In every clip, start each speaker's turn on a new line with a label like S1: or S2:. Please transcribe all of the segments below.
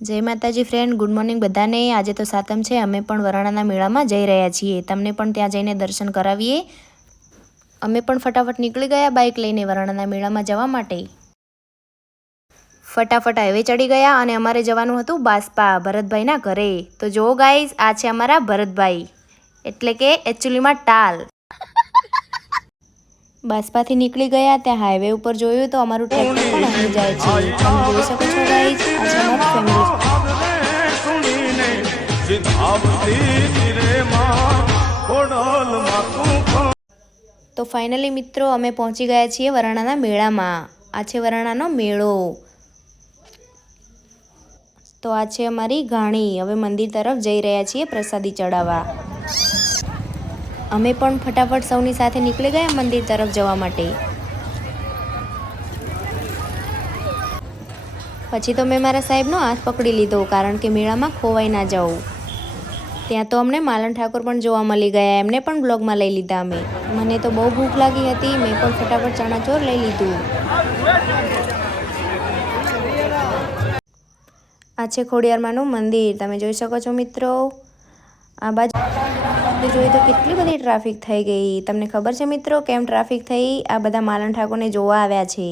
S1: જય માતાજી friend good morning બધાને. આજે તો સાતમ છે, અમે પણ વરાણાના મેળામાં જઈ રહ્યા છીએ. તમને પણ ત્યાં જઈને દર્શન કરાવીએ. અમે પણ ફટાફટ નીકળી ગયા બાઇક લઈને વરાણાના મેળામાં જવા માટે. ફટાફટ હાઈવે ચડી ગયા અને અમારે જવાનું હતું બાસ્પા ભરતભાઈના ઘરે. તો જો ગાઈઝ આ છે અમારા ભરતભાઈ. એટલે કે એકચ્યુઅલીમાં ટાલ. બાસ્પાથી નીકળી ગયા, ત્યાં હાઈવે ઉપર જોયું તો અમારું ટ્રેક્ટર પણ અહીં જાય છે. જોઈ શકો છો ગાઈઝ આ
S2: તો
S1: ફાઇનલી મિત્રો, અમે પહોંચી ગયા છીએ વરાણાના મેળામાં. આ છે વરાણાનો મેળો. તો આ છે અમારી ઘાણી. હવે મંદિર તરફ જઈ રહ્યા છીએ પ્રસાદી ચડાવવા. અમે પણ ફટાફટ સૌની સાથે નીકળી ગયા મંદિર તરફ જવા માટે. પછી તો મેં મારા સાહેબનો હાથ પકડી લીધો, કારણ કે મેળામાં ખોવાઈ ના જાઉં ત્યાં તો અમને માલણ ઠાકોર પણ જોવા મળી ગયા, એમને પણ બ્લોગમાં લઈ લીધા અમે. મને તો બહુ ભૂખ લાગી હતી, મેં પણ ફટાફટ ચણાચોર લઈ લીધું. આ છે ખોડિયારમાંનું મંદિર, તમે જોઈ શકો છો મિત્રો. આ બાજુ આપણે જોઈએ તો કેટલી બધી ટ્રાફિક થઈ ગઈ. તમને ખબર છે મિત્રો કેમ ટ્રાફિક થઈ? આ બધા માલણ ઠાકોરને જોવા આવ્યા છે.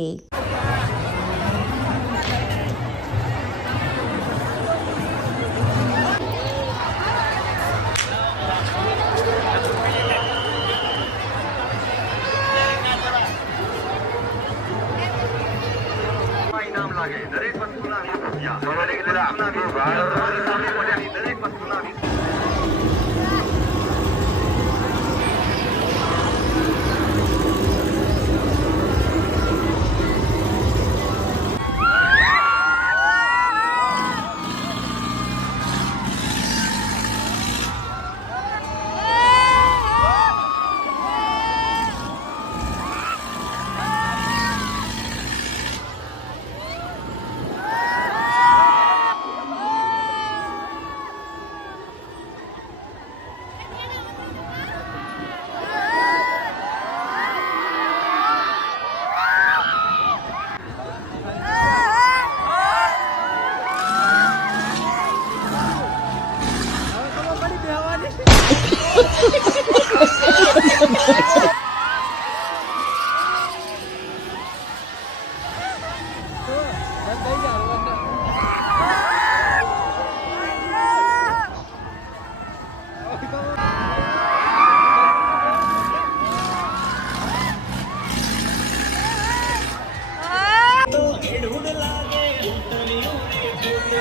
S3: દરેક વસ્તુના દરેક વસ્તુના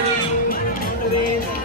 S3: Thank you.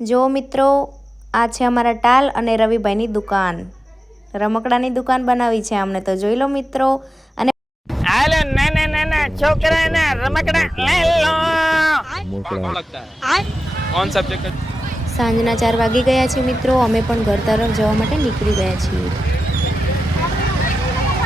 S1: જો મિત્રો આ છે અમારા ટાલ અને રવિભાઈની દુકાન. રમકડાની દુકાન બનાવી છે અમને તો જોઈ લો મિત્રો. અને
S4: હાલો ના નાના છોકરાના રમકડા લે લો
S5: કોણ સબ્જેક્ટ
S1: સાંજના ચાર વાગી ગયા છે મિત્રો. અમે પણ ઘર તરફ જવા માટે નીકળી ગયા છીએ.